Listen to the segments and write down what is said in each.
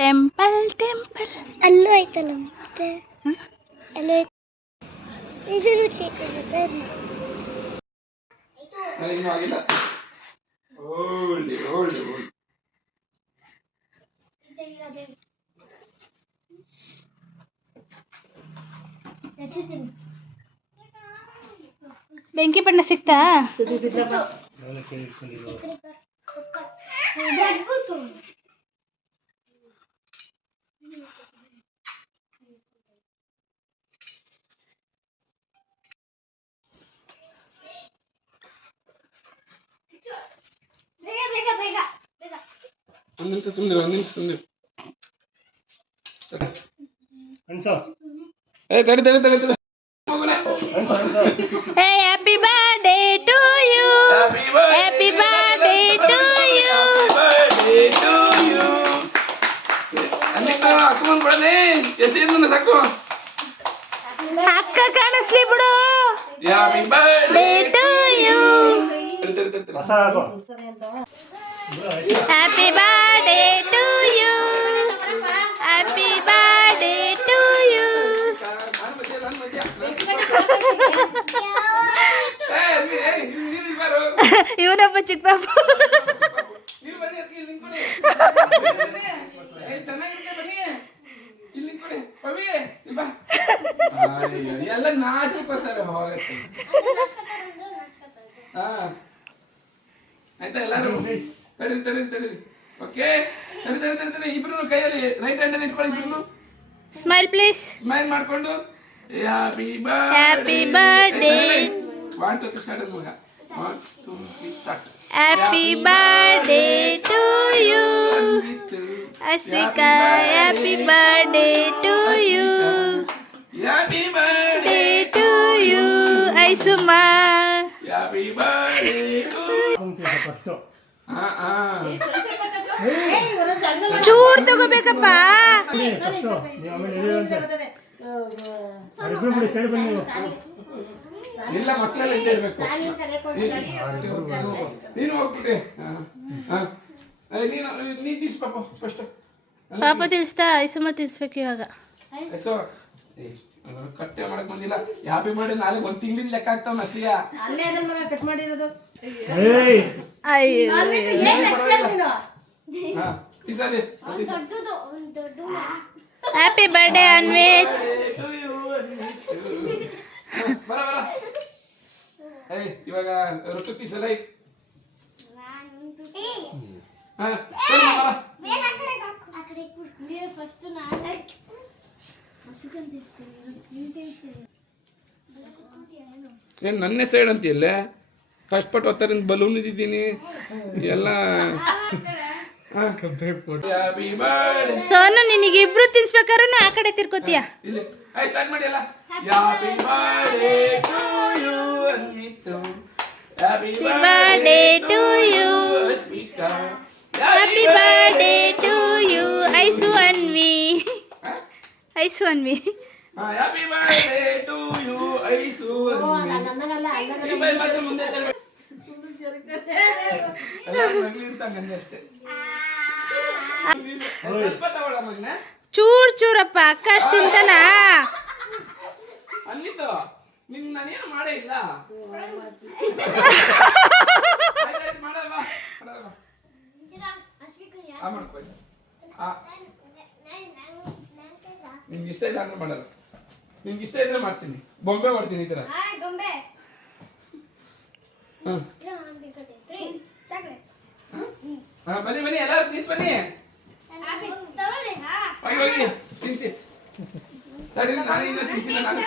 Temple ಅಲ್ಲೂ ಆಯ್ತಲ್ಲ ಮತ್ತೆ ಅಲ್ಲೂ ಇದನ್ನು ಚೆಕ್ ಇನ್ನೂ ಆಗಿಲ್ಲ. ಓಲ್ಡ್ ಬೆಂಕಿ ಬಣ್ಣ ಸಿಕ್ತಾ? ಒಂದು ನಿಮಿಷ ಸುಂದರ ತಡಿ Hey, happy birthday to you. Happy birthday to you. ಅಕ್ಕ ಬಿಡನೆ ಎಸೇನು ಸಾಕು ಅಕ್ಕ ಕಾಣಿಸ್ಲಿ ಬಿಡು. Happy birthday to you. Happy birthday to you. Happy birthday to you. ಇವನಪ್ಪ ಚಿಕ್ಕ ಪಾಪ. ಎಲ್ಲ ನಾಚಿಕೋತಾರೆ ಆಯ್ತಾ ಎಲ್ಲಾರು ತಡಿ ಓಕೆ ತಡಿ ಇಬ್ರು ಕೈಯಲ್ಲಿ ರೈಟ್ ಹ್ಯಾಂಡ್ ಅಲ್ಲಿ ಇಟ್ಕೊಳ್ಳಿ ಇಬ್ರು ಸ್ಮೈಲ್ ಪ್ಲೀಸ್. ಸ್ಮೈಲ್ ಮಾಡ್ಕೊಂಡು ಹ್ಯಾಪಿ ಹ್ಯಾಪಿ ಬರ್ತ್ಡೇ. 1 2 ಸ್ಟಾರ್ಟ್ ಮಗ 1 2 start. Happy birthday to you. Aswika, happy birthday to you. Happy birthday to you. Aisuma. Happy birthday to you. ಚೂರ್ ತಗೋಬೇಕಪ್ಪ. ಇಲ್ಲ ಮಕ್ಕಳೆಲ್ಲ ಇದ್ದೇ ಇರ್ಬೇಕು. ನೀನು ಹೋಗ್ಬಿಟ್ಟೆ ನೀ ತಿನ್ಸ್ ಪಾಪ ಫಸ್ಟ್. ಪಾಪ ತಿನ್ಸ್ತಾ ಐಸಮ್ಮ ತಿನ್ಸ್ಬೇಕು ಇವಾಗ. ಕಟ್ಟೆ ಮಾಡಕ್ ಬಂದಿಲ್ಲ. ಹ್ಯಾಪಿ ಬರ್ಡೇ ನಾಳೆ ಒಂದ್ ತಿಂಗಳಿಂದ ಲೆಕ್ಕ ಆಗ್ತಾವ ಅಷ್ಟೇ. ಕಟ್ ಮಾಡಿರೋದು. ಅಯ್ಯೋ ಹ್ಯಾಪಿ ಬರ್ಡೇ ಅನ್ವಿತ್. ಇವಾಗ ರೊಟ್ಟಿ ಪೀಸಲ್ಲ ಏನ್ ನನ್ನೇ ಸೈಡ್ ಅಂತೀಯಲ್ಲ. ಕಷ್ಟಪಟ್ಟು ಒತ್ತರಿಂದ ಬಲೂನ್ ಇದ್ದಿದ್ದೀನಿ ಎಲ್ಲ. ಸೋನು ನಿನಗೆ ಇಬ್ರು ತಿನ್ಸ್ಬೇಕಾದ್ರೂ ಆ ಕಡೆ ತಿರ್ಕೋತೀಯ. ಸ್ಟಾರ್ಟ್ ಮಾಡಿ ಅಲ್ಲ. ಹ್ಯಾಪಿ ಬರ್ಡೇ ಟು ಯು ಅನ್ವಿತು. Happy birthday to you. Happy birthday to you ಐಸು ಅನ್ವಿ. ಐಸು Anvi. Happy birthday to you ಐಸು ಅನ್ವಿ. ಮಾತ್ರ ಮುಂದೆ ಅಷ್ಟೇ. ಸ್ವಲ್ಪ ತಗೊಳ್ಳ ಮಗನ. ಚೂರಪ್ಪ ಅಕ್ಕ ಅಷ್ಟು ತಿಂತಾನ. ಅನ್ನಿತು ನಿನ್ ನಾನೇನು ಮಾಡೇ ಇಲ್ಲ. ನಿಂಗೆ ಇಷ್ಟ ಇಲ್ಲ ಅಂದ್ರೆ ಮಾಡಲ್ಲ. ನಿಂಗೆ ಇಷ್ಟ ಇದ್ರೆ ಮಾಡ್ತೀನಿ. ಬೊಂಬೆ ಮಾಡ್ತೀನಿ ಈ ತರ. ಬನ್ನಿ ಎಲ್ಲಾರು ತಿನ್ಸ್ ಬನ್ನಿ. ಹೋಗಿ ತಿನ್ಸಿ. ತಡಿ ನಾನು ಇನ್ನ ತಿನ್ಸಿಲ್ಲ. ನಾನು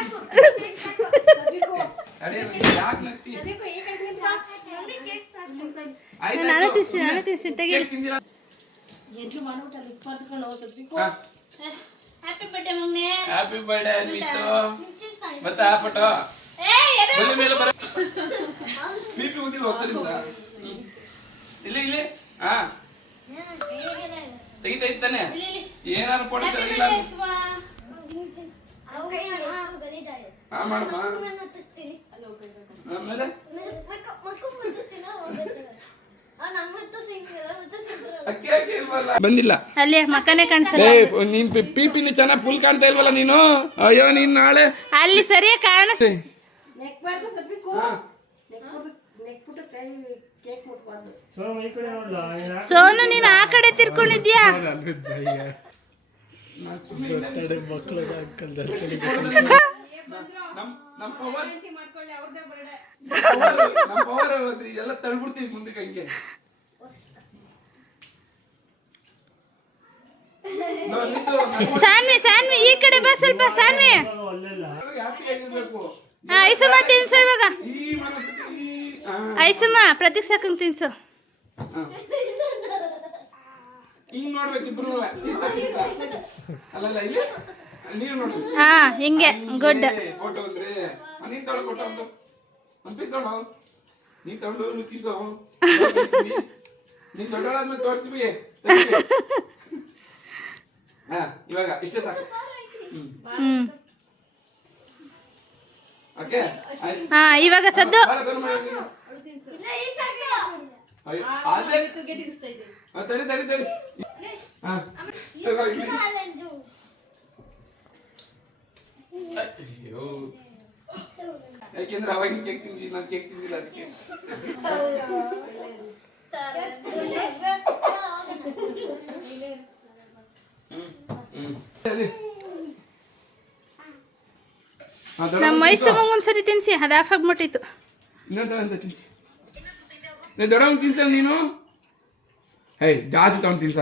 ತಿನ್ಸಿ ತೆಗೀರಿ. ಹ್ಯಾಪಿ ಬರ್ಡೇ ಮಗನೇ. ಹ್ಯಾಪಿ ಬರ್ಡೇ ಅನ್ವಿತು. ಬತ್ತಾ ಫೋಟೋ ಬನ್ನಿ ಮೇಲೆ ಬರ. ಬಿಪಿ ಉದಿಲ್ಲ ಹೊತ್ತರಿಂದ ಇಲ್ಲಿ ತೆಗಿತಾ ಇತ್ತಾನೆ. ಏನಾರು ಫೋಟೋ ಚೆನ್ನಾಗಿಲ್ಲ ಮಾಡಮ್ಮ. ಆಮೇಲೆ ಅಕ್ಕಿ ಅಕ್ಕಿ ಇಲ್ವಲ್ಲ ಬಂದಿಲ್ಲ ಅಲ್ಲಿ ಮಕ್ಕನೇ ಕಾಣಿಸಲ್ಲ. ನೀನ್ ಪಿಪಿನ ಚೆನ್ನಾಗಿ ಫುಲ್ ಕಾಣ್ತಾ ಇಲ್ವಲ್ಲ ನೀನು. ಅಯ್ಯೋ ನೀನ್ ನಾಳೆ ಅಲ್ಲಿ ಸರಿಯಾಗಿ ಕಾಣಿಸ್. ಸೋನು ನೀನು ಆ ಕಡೆ ತಿರ್ಕೊಂಡಿದ್ಯಾ. ನಮ್ಮ ಪವರ್ ಎಲ್ಲ ತಳ್ಬಿಡ್ತೀವಿ ಮುಂದಕ್ಕೆ ಹಂಗೆ. ಸಾನ್ವಿ ಸಾನ್ವಿ ಈ ಕಡೆ ಬಾ ಸ್ವಲ್ಪ. ಸಾನ್ವಿ ಹ್ಯಾಪಿ ಆಗಿರ್ಬೇಕು. ಐಸುಮ ತಿನ್ಸು ಇವಾಗ. ಈ ಐಸುಮ ಪ್ರತೀಕ್ಷಕಂಗೆ ತಿನ್ಸು. ಹಿಂಗ್ ನೋಡ್ಬೇಕು ಇಬ್ರು. ಅಲ್ಲಲ್ಲ ಇಲ್ಲಿ ನೀನು ನೋಡ್ಬೇಕು. ಹಾ ಹಿಂಗೆ ಗುಡ್. ಫೋಟೋ ಅಂದ್ರೆ ನೀನ್ ತಗೊಳ್ಳು ಫೋಟೋ ಒಂದು ಪೀಸ್ ತಗೊಳ್ಳು. ನೀನ್ ತಗೊಂಡು ನೀನ್ ತೀಸೋ. ನೀನ್ ದೊಡ್ಡವಳಾದ್ಮೇಲೆ ತೋರಿಸ್ತೀವಿ. ಹಾ ಇವಾಗ ಇಷ್ಟೇ ಸಾಕು. ಓಕೆ ಹಾ ಇವಾಗ ಸದ್ದು. ತಡಿ ತಡಿ ತಡಿ. ಅಯ್ಯೋ ಯಾಕೆಂದ್ರೆ ಅವಾಗಿನ ಕೇಕ್ ತಿಂದಿಲ್ಲ, ನಾನು ಕೇಕ್ ತಿಂದಿಲ್ಲ ಅದಕ್ಕೆ. ನಮ್ಮ ಮೈಸೂರು ಒಂದ್ಸರಿ ತಿನ್ಸಿ ಅದು ಆಫ್ ಆಗ್ಬಿಟ್ಟಿತ್ತು. ಇನ್ನೊಂದ್ಸಲ ಅಂತ ತಿನ್ಸಿ. ದೊಡ್ಡವನ್ ತಿನ್ಸಲ್ಲ ನೀನು. ಹೇಯ್ ಜಾಸ್ತಿ ತಗೊಂಡು ತಿನ್ಸ.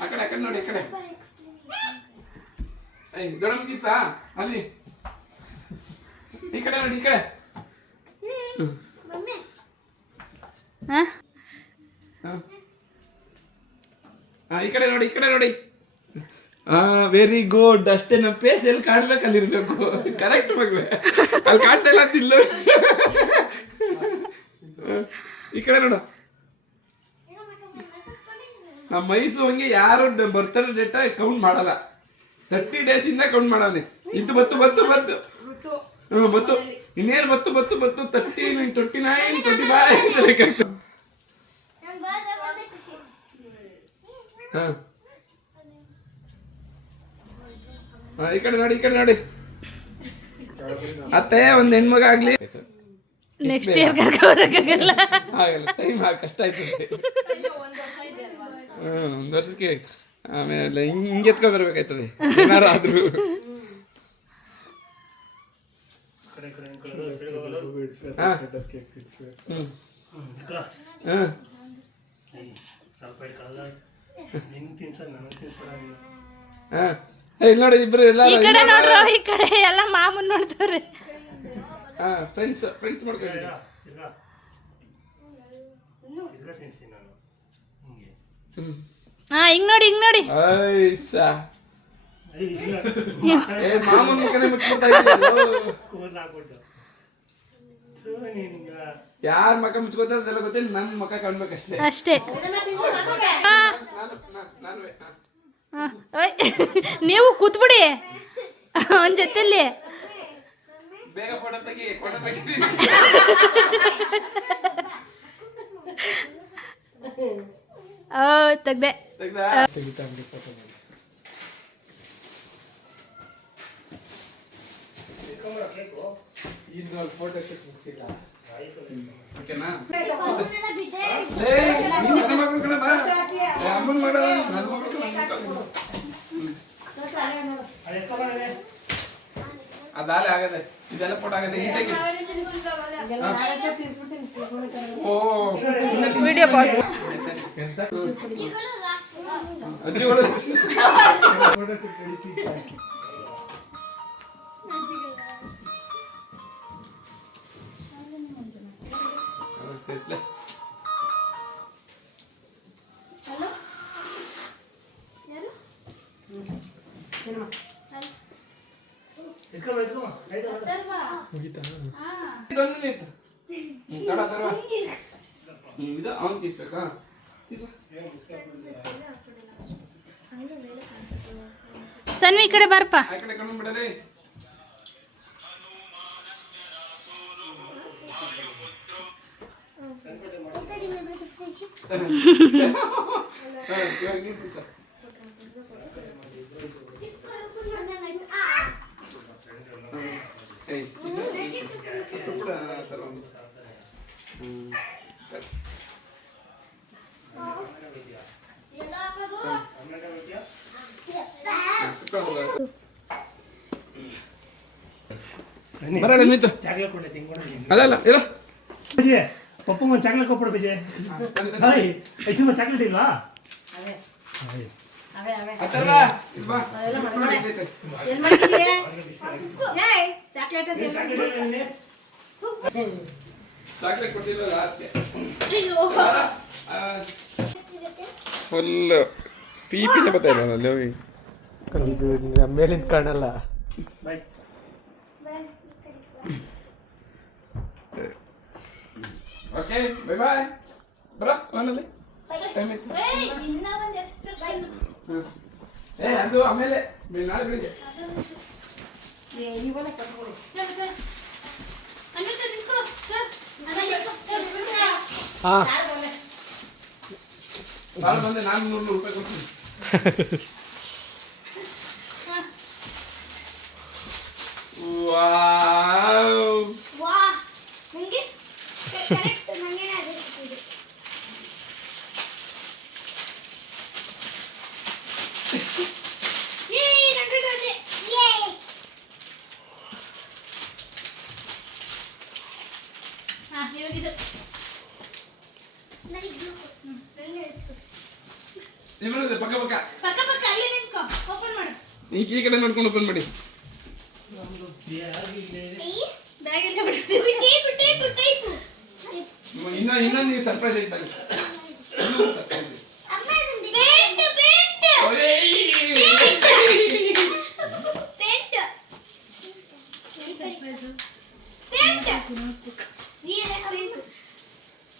ಆ ಕಡೆ ಆ ಕಡೆ ನೋಡಿ. ಈ ಕಡೆ ದೊಡ್ಡವನ್ ತಿನ್ಸ. ಅಲ್ಲಿ ಈ ಕಡೆ ನೋಡಿ. ಈ ಕಡೆ ಈ ಕಡೆ ನೋಡಿ. ಈ ಕಡೆ ನೋಡಿ. Very good. ಅಷ್ಟೇ ನಮ್ಮ ಫೇಸ್ ಎಲ್ಲಿ ಕಾಣ್ಬೇಕು ಅಲ್ಲಿ ಇರ್ಬೇಕು. ಕರೆಕ್ಟ್ ಮಗ್ಳೆ. ಅಲ್ಲಿ ಕಾಣ್ತಾ ಇಲ್ಲ ತಿಲ್ಲ. ಈ ಕಡೆ ನೋಡು. ನಮ್ಮ ಮೈಸೂರು ಹಂಗೆ ಯಾರು ಬರ್ತಾರೆ ಡೇಟ ಕೌಂಟ್ ಮಾಡಲ್ಲ. 30 days ಇಂದ ಕೌಂಟ್ ಮಾಡವನೆ. ಇದು ಬತ್ತು ಬತ್ತು ಬತ್ತು ಬತ್ತು ಇನ್ನೇನು ಬತ್ತು ಬತ್ತು ಬತ್ತು 30, 29, 25 ಈ ಕಡೆ ನೋಡಿ. ಈ ಕಡೆ ನೋಡಿ. ಅತ್ತೆ ಒಂದ್ ಹೆಣ್ಮಗ ಆಗ್ಲಿ. ನೆಕ್ಸ್ಟ್ ಇಯರ್ ಕರ್ಕೋಬರಕ್ಕಾಗಲ್ಲ. ಆಗಲ್ಲ. ಟೈಮ್ ಕಷ್ಟ ಆಯ್ತದೆ. ಒಂದ್ ವರ್ಷಕ್ಕೆ ಆಮೇಲೆ ಹಿಂಗೆ ಎತ್ಕೊ ಬರ್ಬೇಕಾಯ್ತದೆ ಏನಾರು ಆದ್ರೂ. ಇಲ್ಲಿ ನೋಡಿ ಇಬ್ರು ಎಲ್ಲ ಈ ಕಡೆ ನೋಡ್ರು. ಈ ಕಡೆ ಎಲ್ಲ ಮಾಮೂನ್ ನೋಡ್ತಾರೆ. ಫ್ರೆಂಡ್ಸ್ ಮಾಡ್ಕೊಂಡು. ಹಾ ಹಿಂಗ್ ನೋಡಿ. ಹಿಂಗ್ ನೋಡಿ. ಮಾಮೂನ್ ಮುಖನೇ ಮುಟ್ಬಿಡ್ತಾ ಇದೆಯಲ್ಲ. ಯಾರ ಮಕ್ಕ ಮುಚ್ಕೋತಾರೆ ಅದೆಲ್ಲ ಗೊತ್ತಿಲ್ಲ. ನನ್ನ ಮಕ್ಕ ಕಾಣ್ಬೇಕಷ್ಟೇ. ಅಷ್ಟೇ. ನೀವು ಕೂತ್ಬಿಡಿ ಅವನ ಜೊತೆಲಿ. ಬೇಗ ಫೋಟೋ ತೆಗಿ. ಫೋಟೋ ತೆಗಿ. ತೆಗ್ದೆ. ಫೋಟೋ ಶೂಟ್ ಮುಗಿಸಿಲ್ಲ. ಓಕೆನಾ? ಅಮ್ಮನ್ ಮಾಡ ಅದಾಲೆ ಆಗದೆ. ಇದೆಲ್ಲ ಫೋಟೋ ಆಗದೆ. ಹಿಂಟಾಗಿ ವಿಡಿಯೋ ಪಾಸ್. ಅದ್ರಿಗಳು ಇದು ಅವನ್ ತೀಸ್ಬೇಕಾ? ಸನ್ವಿ ಈ ಕಡೆ ಬಾರಪ್ಪ. ಆ ಕಡೆ ಕಣ್ಣು ಬಿಡದೆ. ಇವಾಗ ನೀನು ಕೂಸ. ಏಯ್, ಸುತ್ತ ಥರ ಒಂದು. ಬರೋಣ ನಿಂತು. ಅಲ್ಲ ಇಲ್ಲ ಪಪ್ಪ ಒಂದು ಚಾಕ್ಲೇಟ್ ಕೊಟ್ಬಿಡು ಬಜೆ. ಹಾಯ್ ಐಸಮ್ಮ ಚಾಕ್ಲೇಟ್ ಇಲ್ವಾ? ಅದಲ್ಲ ಇಲ್ಲಿ ಬಾ. ಚಾಕ್ಲೇಟ್ ಕೊಟ್ಟಿಲ್ಲ ಅದಕ್ಕೆ ಫುಲ್ ಪೀಪಿನೇ ಬರ್ತಾ ಇಲ್ಲ ಅಲ್ಲಿ ಹೋಗಿ. ಮೇಲಿಂದ ಕಾಣಲ್ಲ. ಬಾಯ್. Okay bye bye. ಬರೋ ಅವನಲ್ಲಿ ಅದು ಆಮೇಲೆ ನಾಳೆ ಬೆಳಿಗ್ಗೆ. ಹಾ ನಾಳೆ ಬಂದೆ ನಾನು 100 ರೂಪಾಯಿ ಕೊಡ್ತೀನಿ. ವಾವ್ ನಿಮ್ಮದು ಪಕ್ಕ ಪಕ್ಕ ಈ ಕಡೆ ನೋಡ್ಕೊಂಡು ಓಪನ್ ಮಾಡಿ. ಇನ್ನೊಂದು ನೀವು ಸರ್ಪ್ರೈಸ್ ಐತಲ್ಲ.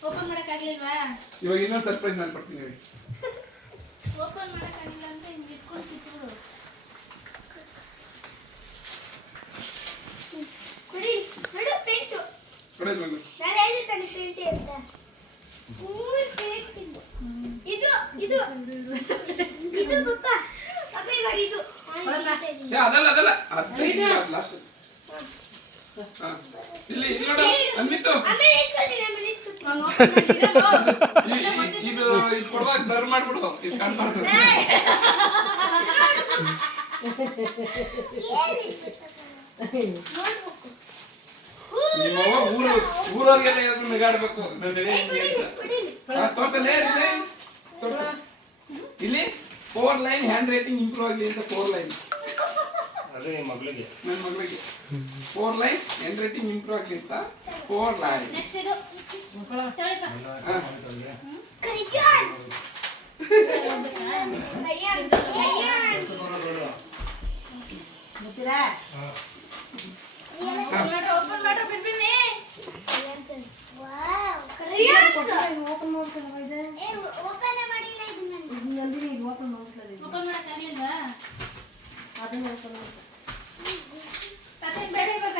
ಓಪನ್ ಮಾಡಕ್ಕಾಗ್ಲಿಲ್ವಾ? ಇವಾಗ ಇನ್ನೊಂದು ಸರ್ಪ್ರೈಸ್ ನಾನು ಕೊಡ್ತೀನಿ. ಓಪನ್ ಮಾಡಕ್ಕಾಗಿಲ್ಲ ಅಂತ ಹಿಂಗೆ ಇಟ್ಕೊಂತಿದ್ರು. ಕೊಡೋದು ಮಗು. ಅದಲ್ಲ ಲಾಸ್ಟ್. ಇಲ್ಲಿ ನೋಡ ಅನ್ವಿತ್ತು, ಇದು ಕೊಡುವಾಗ ಬ್ಲರ್ ಮಾಡ್ಬಿಡು, ಇದು ಕಾಣ್ಬಾರ್ದು. ನಿಮ್ಮವ್ವ ಊರವ್ರಿಗೆಲ್ಲ ಏನಾದ್ರು ನಗಾಡ್ಬೇಕು. ತೋರ್ಸಲ್ಲೇ ತೋರ್ಸ. ಇಲ್ಲಿ 4 ಲೈನ್ ಹ್ಯಾಂಡ್ ರೈಟಿಂಗ್ ಇಂಪ್ರೂವ್ ಆಗಲಿ ಅಂತ 4 ಲೈನ್ ನನ್ನ ಮಗಳಿಗೆ 4 ಲೈನ್ ಹ್ಯಾಂಡ್ ರೈಟಿಂಗ್ ಇಂಪ್ರೂವ್ ಆಗಲಿ ಅಂತ 4 ಲೈನ್. ನೆಕ್ಸ್ಟ್ ಇದು ಓಪನ್ ಮಾಡ್ರ ಬಿಡ್ಬಿಡ್ನಿ. ಓಪನ್ ಮಾಡಕ್ಕಾಗ್ಲಿಲ್ವಾ? ಬೇಡ ಇವಾಗ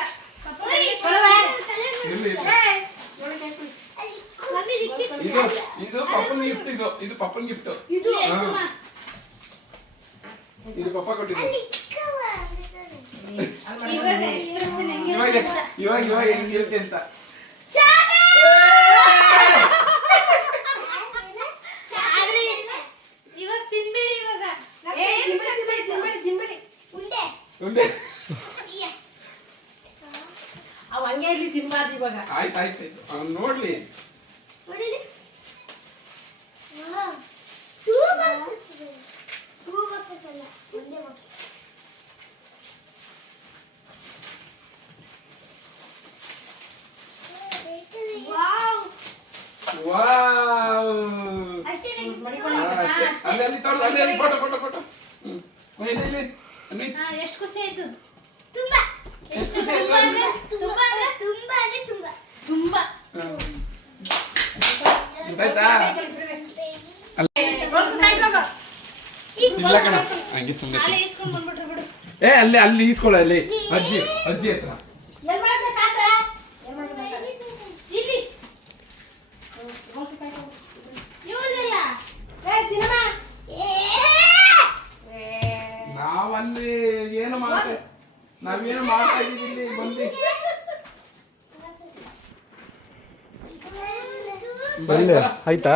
ಇದು ಪಪ್ಪನ್ ಗಿಫ್ಟ್. ಇದು ಪಪ್ಪನ್ ಗಿಫ್ಟ್. ಇದು ಪಪ್ಪ ಕೊಟ್ಟಿದ್ದು. ಇವಾಗ ಹೆಂಗಿರುತ್ತೆ ಅಂತ. ಇವಾಗ ತಿನ್ಬೇಡಿ. ಇವಾಗ ಉಂಡೆ ಅವ್ ಹಂಗೆ ಇಲ್ಲಿ ತಿನ್ಬಾರ್ದು ಇವಾಗ. ಆಯ್ತು ಅವ್ನು ನೋಡ್ಲಿ. ವಾವ್ ಅಲ್ಲಿ ತೋರ್ಸು, ಅಲ್ಲಿ ಫೋಟೋ. ಇಲ್ಲಿ ಎಷ್ಟು ಖುಷಿ ಆಯ್ತು. ತುಂಬಾ ಎಷ್ಟು ತುಂಬಾ ಅಂದ್ರೆ ತುಂಬಾ ಗೊತ್ತಾಯ್ತಾ? ಇಲ್ಲ ಕಣ ಹಂಗೆ ಸುಮ್ಮನೆ. ನಾಳೆ ಇಸ್ಕೊಂಡ್ ಬಂದ್ಬಿಟ್ರು ಬಿಡು. ಅಲ್ಲಿ ಈಸ್ಕೊಳ್ಳ. ಅಲ್ಲಿ ಅಜ್ಜಿ ಹತ್ರ. ಇಲ್ಲಿ ಬಂದೆ ಆಯ್ತಾ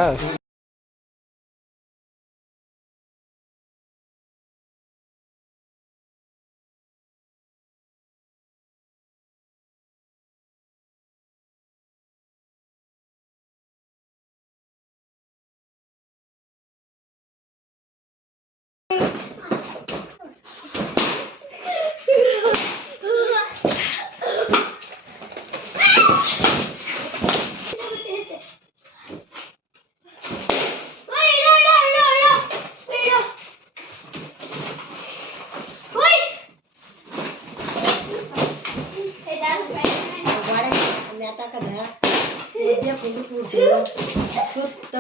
ಸುತ್ತ